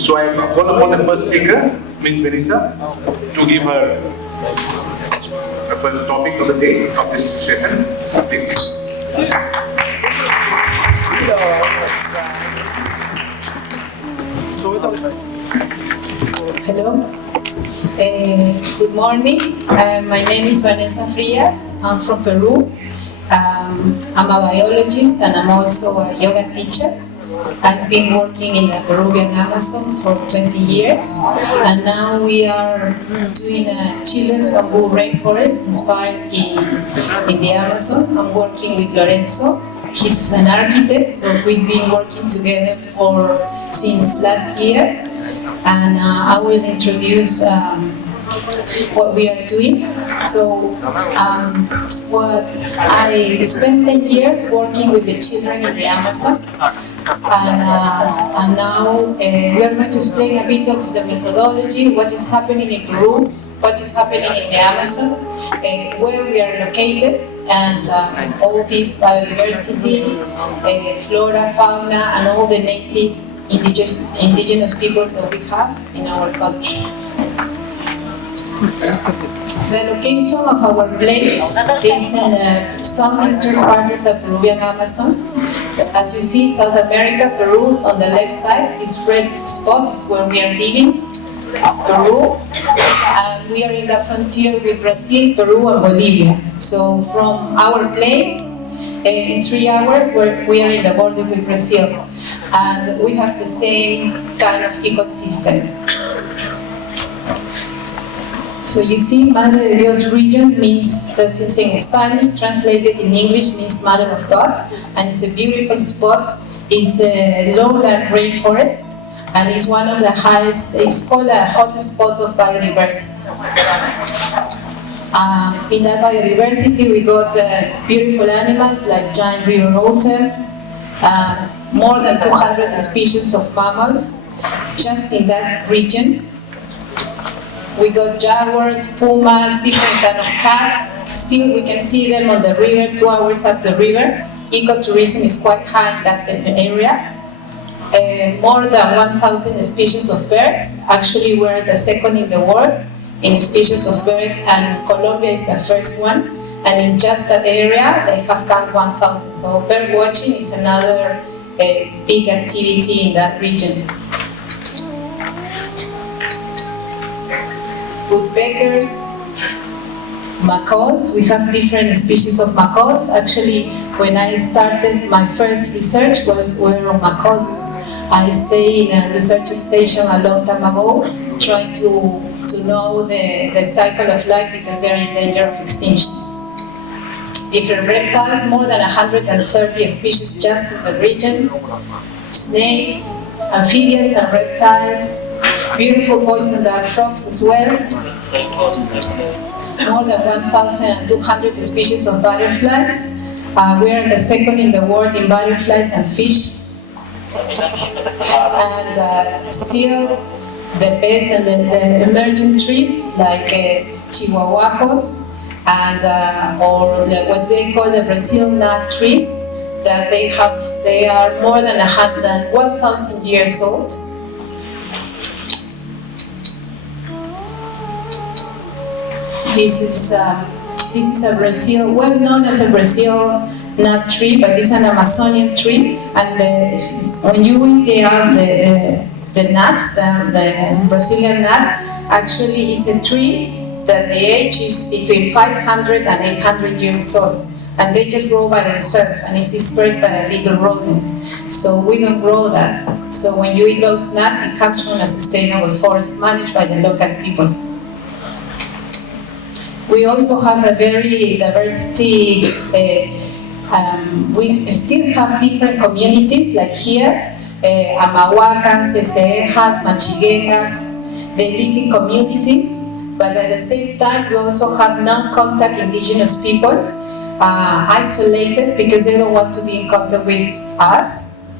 So I call upon the first speaker, Ms. Vanessa, to give her the first topic of the day of this session. Please. Hello. Good morning. My name is Vanessa Frias. I'm from Peru. I'm a biologist and I'm also a yoga teacher. I've been working in the Peruvian Amazon for 20 years, and now we are doing a children's bamboo rainforest inspired in the Amazon. I'm working with Lorenzo. He's an architect, so we've been working together since last year, and I will introduce what we are doing. So, what I spent 10 years working with the children in the Amazon, and now we are going to explain a bit of the methodology, what is happening in Peru, what is happening in the Amazon, where we are located, and all this biodiversity, flora, fauna, and all the natives, indigenous peoples that we have in our country. The location of our place is in the southeastern part of the Peruvian Amazon. As you see, South America, Peru on the left side, this red spot is where we are living, Peru. And we are in the frontier with Brazil, Peru, and Bolivia. So from our place, in 3 hours, we are in the border with Brazil. And we have the same kind of ecosystem. So you see, Madre de Dios region means, this is in Spanish, translated in English means Mother of God, and it's a beautiful spot. It's a lowland rainforest, and it's one of the highest, it's called a hotspot of biodiversity. In that biodiversity, we got beautiful animals like giant river otters, more than 200 species of mammals, just in that region. We got jaguars, pumas, different kind of cats. Still, we can see them on the river, 2 hours up the river. Ecotourism is quite high in that area. More than 1,000 species of birds. Actually, we're the second in the world in species of bird, and Colombia is the first one. And in just that area, they have got 1,000. So bird watching is another big activity in that region. Woodpeckers, macaws. We have different species of macaws. Actually, when I started, my first research were on macaws. I stayed in a research station a long time ago, trying to know the cycle of life because they're in danger of extinction. Different reptiles, more than 130 species just in the region. Snakes, amphibians and reptiles. Beautiful poison dart frogs as well. More than 1,200 species of butterflies. We are the second in the world in butterflies and fish. And still the best and the emerging trees like chihuahuacos and or what they call the Brazil nut trees, that they are more than 1,000 years old. This is a Brazil, well known as a Brazil nut tree, but it's an Amazonian tree. And when you eat the nut, the Brazilian nut, actually is a tree that the age is between 500 and 800 years old. And they just grow by themselves, and it's dispersed by a little rodent. So we don't grow that. So when you eat those nuts, it comes from a sustainable forest managed by the local people. We also have a very diversity, we still have different communities, like here, Amahuacas, Cesejas, Machiguegas, they live in communities, but at the same time we also have non-contact indigenous people, isolated because they don't want to be in contact with us.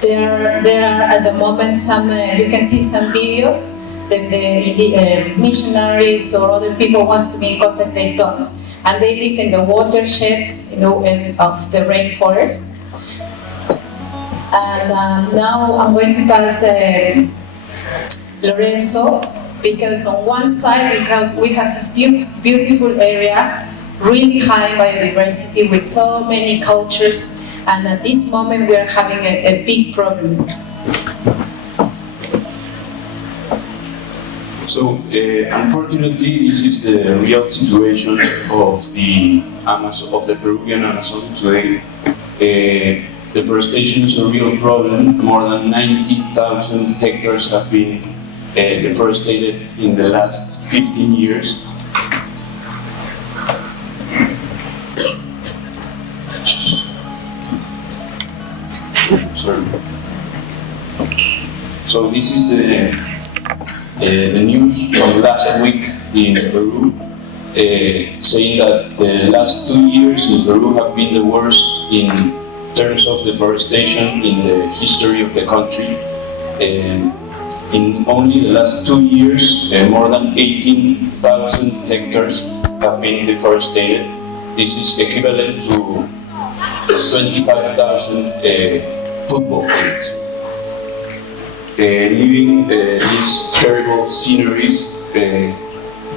There are at the moment some, you can see some videos. The missionaries or other people wants to be in contact, they don't. And they live in the watersheds of the rainforest. And now I'm going to pass Lorenzo, because on one side, because we have this beautiful area, really high biodiversity with so many cultures, and at this moment we are having a big problem. So, unfortunately, this is the real situation of the Peruvian Amazon today. Deforestation is a real problem. More than 90,000 hectares have been deforested in the last 15 years. Sorry. So this is the news from last week in Peru, saying that the last 2 years in Peru have been the worst in terms of deforestation in the history of the country. In only the last 2 years, more than 18,000 hectares have been deforested. This is equivalent to 25,000 football fields. Leaving these terrible sceneries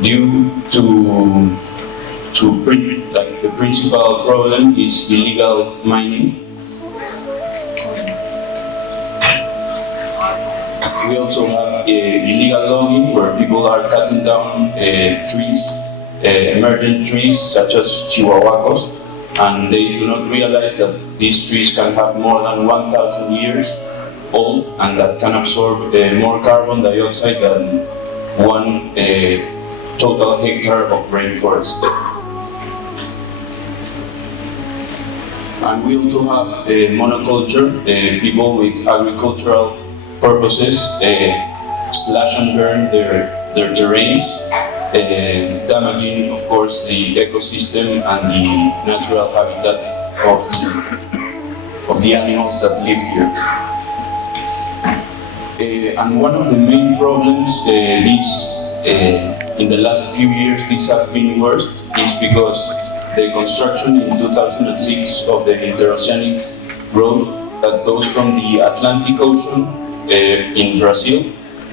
due to the principal problem is illegal mining. We also have illegal logging, where people are cutting down trees, emergent trees such as chihuahuacos, and they do not realize that these trees can have more than 1,000 years old, and that can absorb more carbon dioxide than one total hectare of rainforest. And we also have monoculture, people with agricultural purposes slash and burn their terrains, damaging, of course, the ecosystem and the natural habitat of the animals that live here. And one of the main problems in the last few years this have been worse is because the construction in 2006 of the interoceanic road that goes from the Atlantic Ocean in Brazil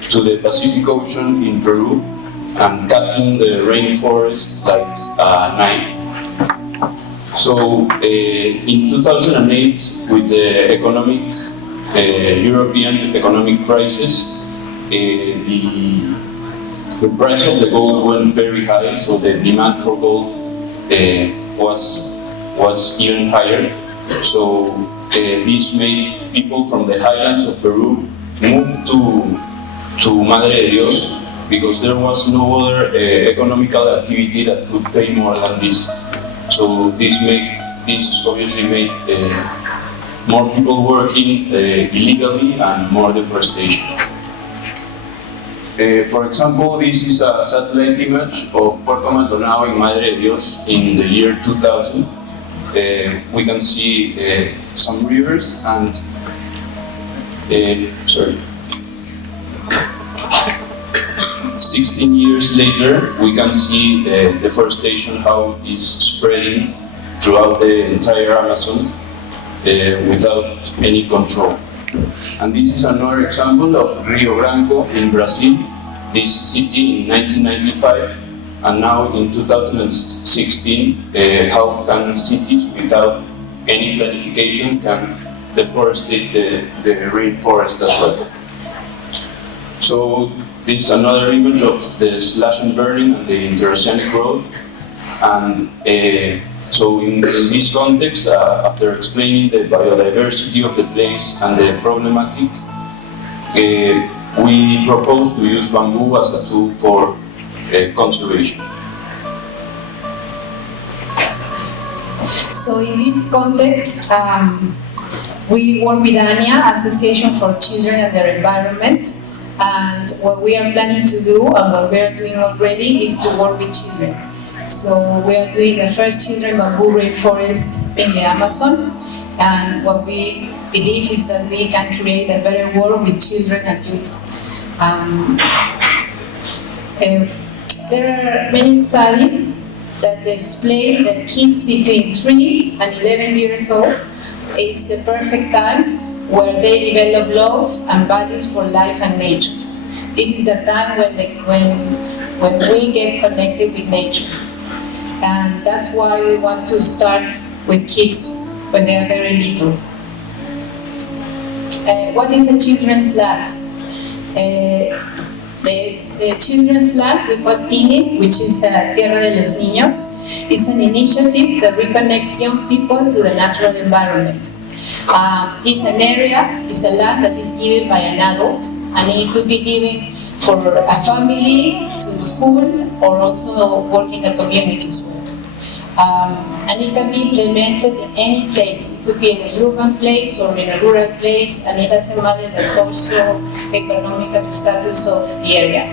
to the Pacific Ocean in Peru, and cutting the rainforest like a knife. So in 2008, with the European economic crisis, the price of the gold went very high, so the demand for gold was even higher. So this made people from the highlands of Peru move to Madre de Dios, because there was no other economical activity that could pay more than this. So this obviously made more people working illegally and more deforestation. For example, this is a satellite image of Puerto Maldonado in Madre de Dios in the year 2000. We can see some rivers and 16 years later, we can see deforestation, how it's spreading throughout the entire Amazon without any control. And this is another example of Rio Branco in Brazil, this city in 1995, and now in 2016, how can cities without any planification can deforestate the rainforest as well. So this is another image of the slash and burning and the interoceanic road. And so in this context, after explaining the biodiversity of the place and the problematic, we propose to use bamboo as a tool for conservation. So in this context, we work with ANIA, Association for Children and Their Environment, and what we are planning to do and what we are doing already is to work with children. So we are doing the first children bamboo rainforest in the Amazon, and what we believe is that we can create a better world with children and youth. There are many studies that explain that kids between 3 and 11 years old is the perfect time where they develop love and values for life and nature. This is the time when we get connected with nature. And that's why we want to start with kids when they are very little. What is a children's land? There's a children's land we call TINI, which is Tierra de los Niños. It's an initiative that reconnects young people to the natural environment. It's an area, it's a land that is given by an adult, and it could be given for a family, to school, or also working at communities work. And it can be implemented in any place. It could be in a urban place or in a rural place, and it doesn't matter the socio-economic status of the area.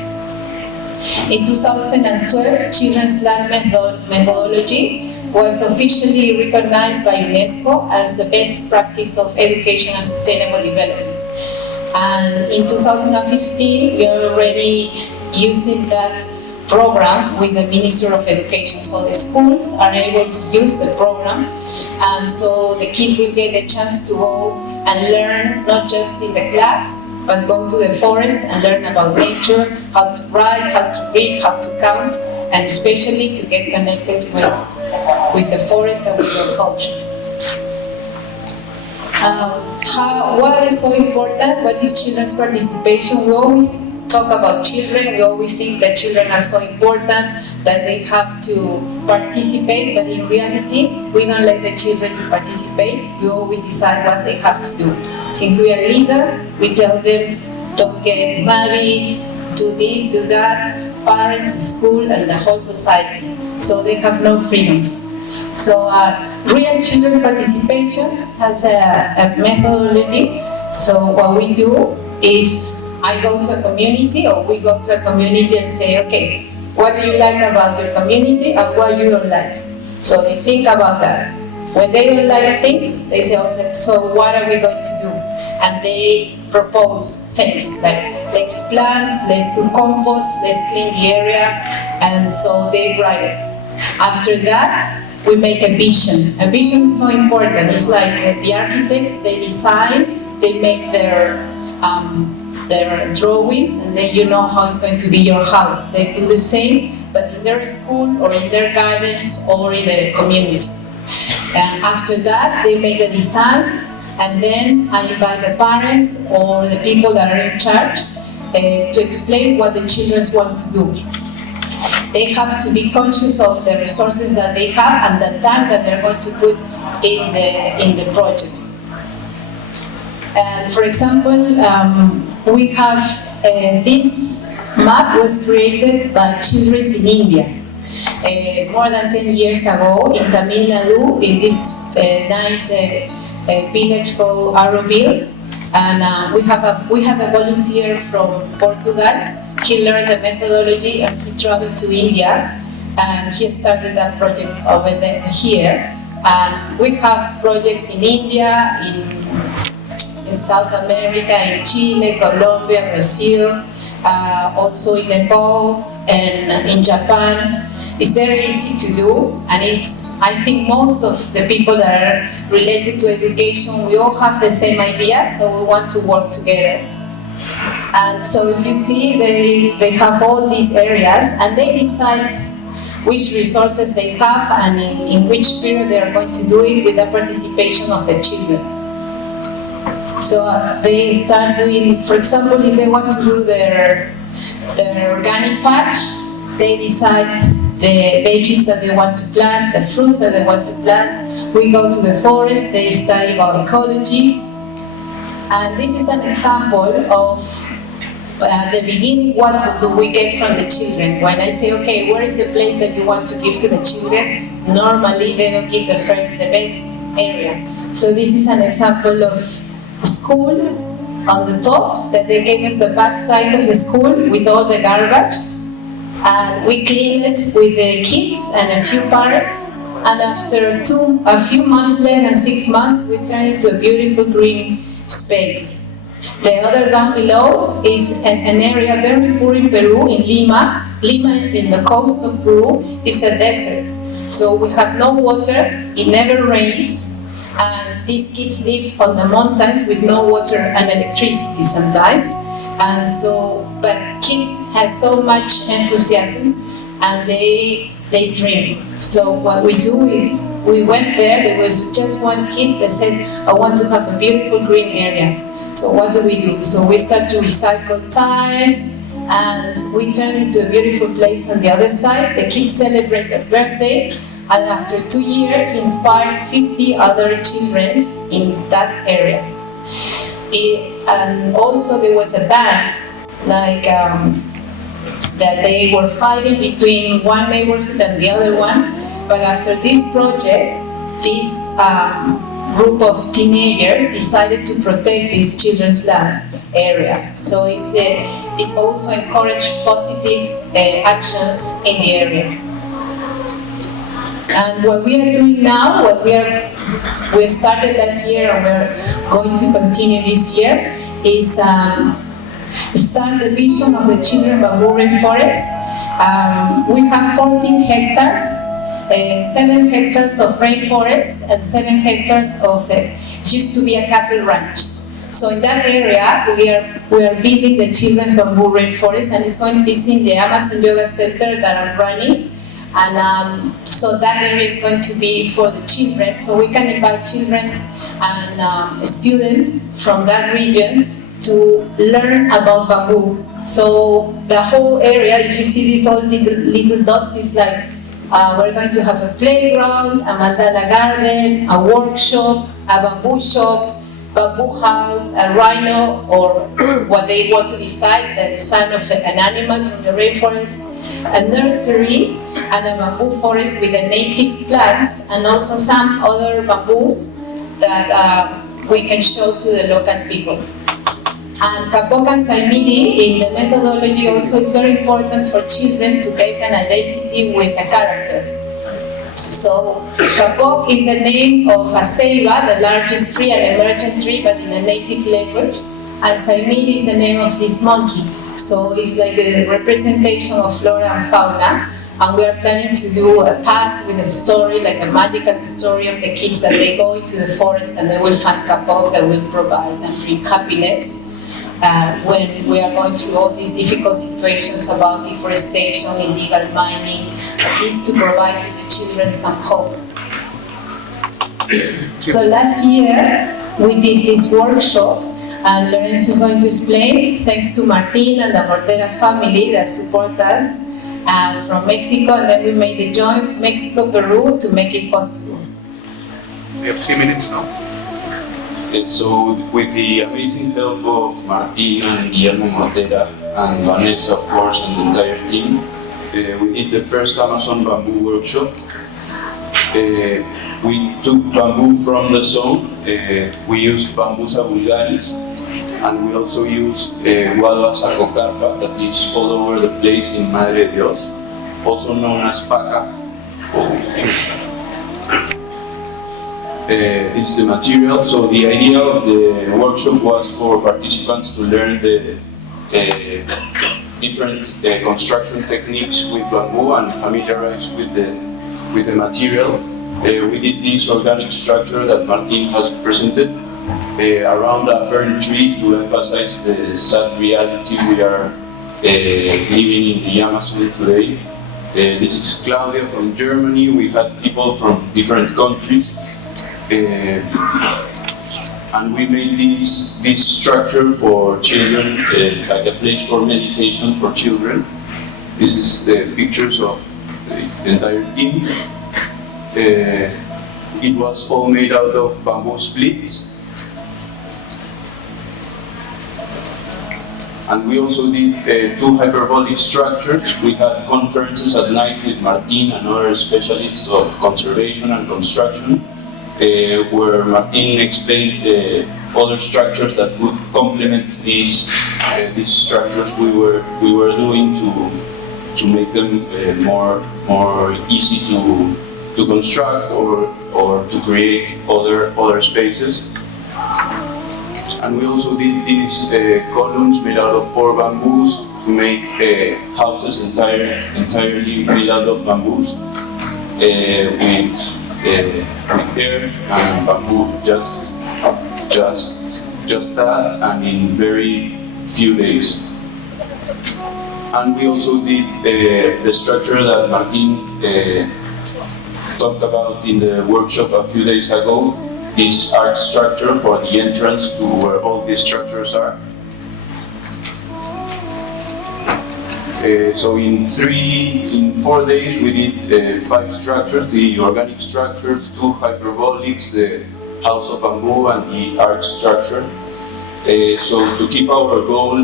In 2012, Children's Land methodology was officially recognized by UNESCO as the best practice of education and sustainable development. And in 2015, we are already using that program with the Minister of Education. So the schools are able to use the program, and so the kids will get the chance to go and learn, not just in the class, but go to the forest and learn about nature, how to write, how to read, how to count, and especially to get connected with the forest and with their culture. What is so important? What is children's participation? We always talk about children, we always think that children are so important, that they have to participate, but in reality, we don't let the children to participate. We always decide what they have to do. Since we are leader, we tell them, don't get muddy, do this, do that, parents, school, and the whole society. So they have no freedom. So real children participation has a methodology. So what we do is I go to a community, or we go to a community and say, okay, what do you like about your community and what you don't like? So they think about that. When they don't like things, they say, okay, so what are we going to do? And they propose things like, let's plant, let's do compost, let's clean the area, and so they write it. After that, we make a vision. A vision is so important. It's like the architects, they design, they make their drawings, and then you know how it's going to be your house. They do the same, but in their school or in their gardens or in the community. And after that, they make the design, and then I invite the parents or the people that are in charge to explain what the children want to do. They have to be conscious of the resources that they have and the time that they're going to put in the project. And for example, we have this map was created by children in India more than 10 years ago in Tamil Nadu, in this nice village called Auroville. And we have a volunteer from Portugal. He learned the methodology and he traveled to India, and he started that project over there here. And we have projects in India, in South America, in Chile, Colombia, Brazil, also in Nepal and in Japan. It's very easy to do, and I think most of the people that are related to education, we all have the same idea, so we want to work together. And so if you see, they have all these areas, and they decide which resources they have and in which period they are going to do it with the participation of the children. So they start doing, for example, if they want to do their organic patch, they decide the veggies that they want to plant, the fruits that they want to plant. We go to the forest, they study about ecology. And this is an example of the beginning, what do we get from the children? When I say, okay, where is the place that you want to give to the children? Normally, they don't give the best area. So this is an example of school on the top, that they gave us the back side of the school with all the garbage. And we cleaned it with the kids and a few parents. And after a few months, less than 6 months, we turned it into a beautiful green space. The other down below is an area very poor in Peru, in Lima. Lima, in the coast of Peru, is a desert. So we have no water, it never rains, And these kids live on the mountains with no water and electricity sometimes. And so, but kids have so much enthusiasm and they dream. So what we do is, we went there was just one kid that said, I want to have a beautiful green area. So what do? So we start to recycle tires and we turn into a beautiful place on the other side. The kids celebrate their birthday, and after 2 years we inspired 50 other children in that area. And also there was a band, like that they were fighting between one neighborhood and the other one, but after this project, this group of teenagers decided to protect this children's land area. So it also encouraged positive actions in the area. And what we are doing now, we started last year and we're going to continue this year, is start the vision of the Children Bamboo Rainforest. We have 14 hectares, 7 hectares of rainforest and 7 hectares of used to be a cattle ranch. So in that area, we are building the Children's Bamboo Rainforest, and it's in the Amazon Yoga Center that I'm running. And so that area is going to be for the children, so we can invite children and students from that region to learn about bamboo. So the whole area, if you see these all little dots, is like we're going to have a playground, a mandala garden, a workshop, a bamboo shop, bamboo house, a rhino, or what they want to decide, the design of an animal from the rainforest, a nursery, and a bamboo forest with the native plants, and also some other bamboos that we can show to the local people. And Kapok and Saimiri, in the methodology also, it's very important for children to get an identity with a character. So Kapok is the name of a ceiba, the largest tree, an emergent tree, but in a native language. And Saimiri is the name of this monkey. So it's like the representation of flora and fauna. And we are planning to do a path with a story, like a magical story of the kids that they go into the forest and they will find Kapok that will provide and bring happiness. When we are going through all these difficult situations about deforestation, illegal mining, at least to provide to the children some hope. So last year we did this workshop, and Lorenzo is going to explain, thanks to Martin and the Mortera family that support us from Mexico, and then we made the joint Mexico-Peru to make it possible. We have 3 minutes now. So with the amazing help of Martin and Guillermo Mortera and Vanessa, of course, and the entire team, we did the first Amazon bamboo workshop. We took bamboo from the zone. We used Bambusa vulgaris, and we also used Guadua sacocarpa, that is all over the place in Madre de Dios, also known as paca. It's the material. So the idea of the workshop was for participants to learn the different construction techniques with bamboo and familiarize with the material. We did this organic structure that Martin has presented around a burnt tree to emphasize the sad reality we are living in the Amazon today. This is Claudia from Germany. We had people from different countries. And we made this structure for children, like a place for meditation for children. This is the pictures of the entire team. It was all made out of bamboo splits. And we also did 2 hyperbolic structures. We had conferences at night with Martin and other specialists of conservation and construction, where Martin explained other structures that would complement these structures we were doing to make them more easy to construct or to create other spaces. And we also did these columns made out of 4 bamboos to make houses entirely made out of bamboos, with with earth and bamboo, just that, and in very few days. And we also did the structure that Martin talked about in the workshop a few days ago, this arch structure for the entrance to where all these structures are. So in 4 days we did 5 structures, the organic structures, 2 hyperbolics, the house of bamboo and the arch structure. So to keep our goal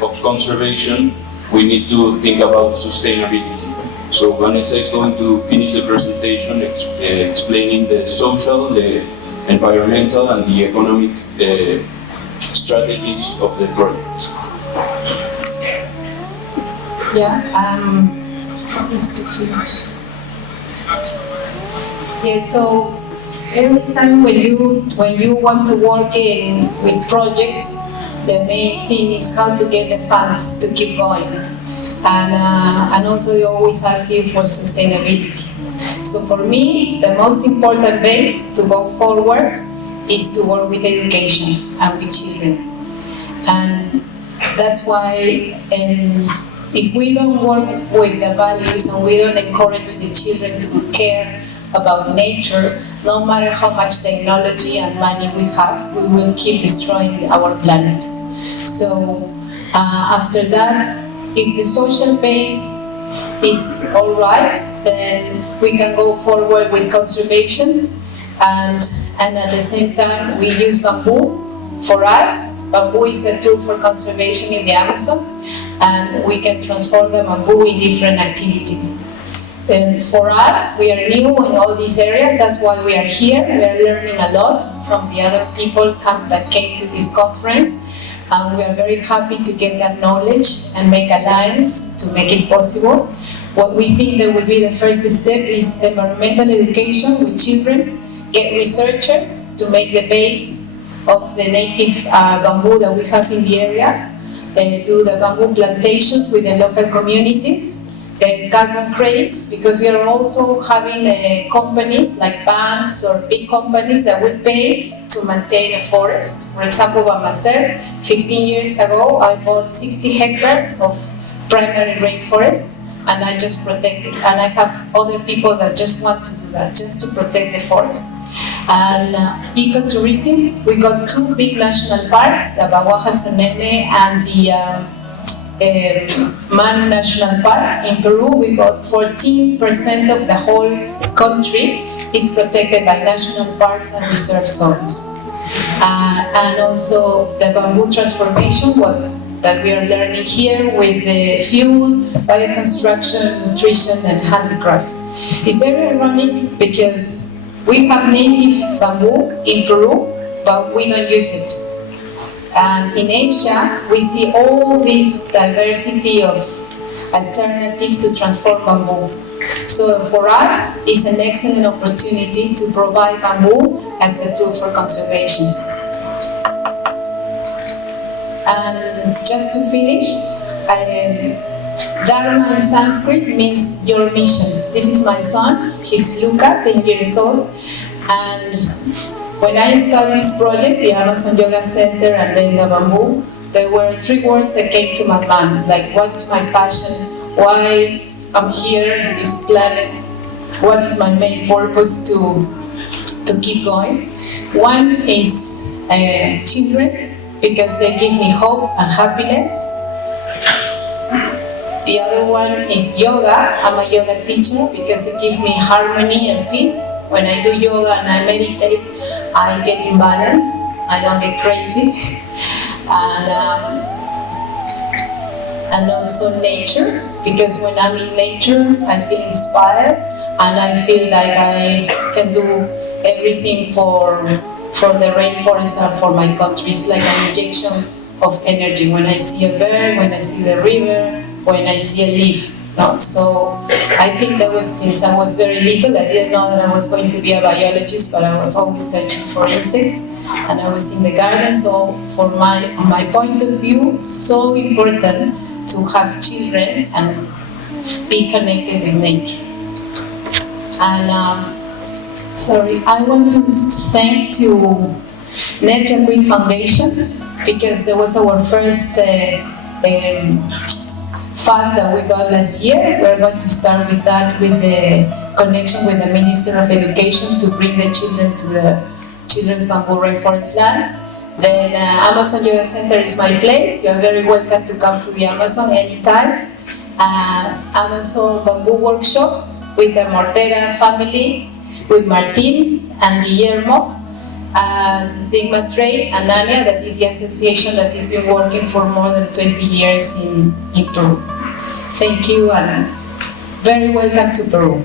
of conservation, we need to think about sustainability. So Vanessa is going to finish the presentation explaining the social, the environmental and the economic strategies of the project. Yeah, just to finish. Yeah, so every time when you want to work with projects, the main thing is how to get the funds to keep going, and also they always ask you for sustainability. So for me, the most important base to go forward is to work with education and with children, and that's why. If we don't work with the values and we don't encourage the children to care about nature, no matter how much technology and money we have, we will keep destroying our planet. So after that, if the social base is all right, then we can go forward with conservation, and at the same time we use bamboo. For us, bamboo is a tool for conservation in the Amazon, and we can transform the bamboo in different activities. For us, we are new in all these areas, that's why we are here. We are learning a lot from the other people that came to this conference, and we are very happy to get that knowledge and make alliance to make it possible. What we think that would be the first step is environmental education with children, get researchers to make the base of the native bamboo that we have in the area, do the bamboo plantations with the local communities, carbon credits, because we are also having companies like banks or big companies that will pay to maintain a forest. For example, by myself, 15 years ago, I bought 60 hectares of primary rainforest, and I just protect it. And I have other people that just want to do that, just to protect the forest. And ecotourism, we got 2 big national parks, the Sonene and the Manu National Park. In Peru, we got 14% of the whole country is protected by national parks and reserve zones. And also the bamboo transformation, that we are learning here with the fuel, bioconstruction, nutrition and handicraft. It's very ironic because we have native bamboo in Peru, but we don't use it. And in Asia, we see all this diversity of alternatives to transform bamboo. So for us, it's an excellent opportunity to provide bamboo as a tool for conservation. And just to finish, Dharma in Sanskrit means your mission. This is my son, he's Luca, 10 years old. And when I started this project, the Amazon Yoga Center and then the bamboo, there were 3 words that came to my mind, like what is my passion, why I'm here on this planet, what is my main purpose to keep going. One is children, because they give me hope and happiness. The other one is yoga. I'm a yoga teacher because it gives me harmony and peace. When I do yoga and I meditate, I get in balance. I don't get crazy. And also nature, because when I'm in nature, I feel inspired and I feel like I can do everything for the rainforest and for my country. It's like an injection of energy. When I see a bird, when I see the river, when I see a leaf. So I think that was since I was very little. I didn't know that I was going to be a biologist, but I was always searching for insects, and I was in the garden. So from my point of view, so important to have children and be connected with nature. And Sorry, I want to thank to Nature Queen Foundation because that was our first fund that we got last year. We're going to start with that with the connection with the Minister of Education to bring the children to the Children's Bamboo Rainforest Land. Then Amazon Yoga Center is my place. You are very welcome to come to the Amazon anytime. Amazon Bamboo Workshop with the Mortera family, with Martin and Guillermo, and Digma Trade and Anya, that is the association that has been working for more than 20 years in Peru. Thank you and very welcome to Peru.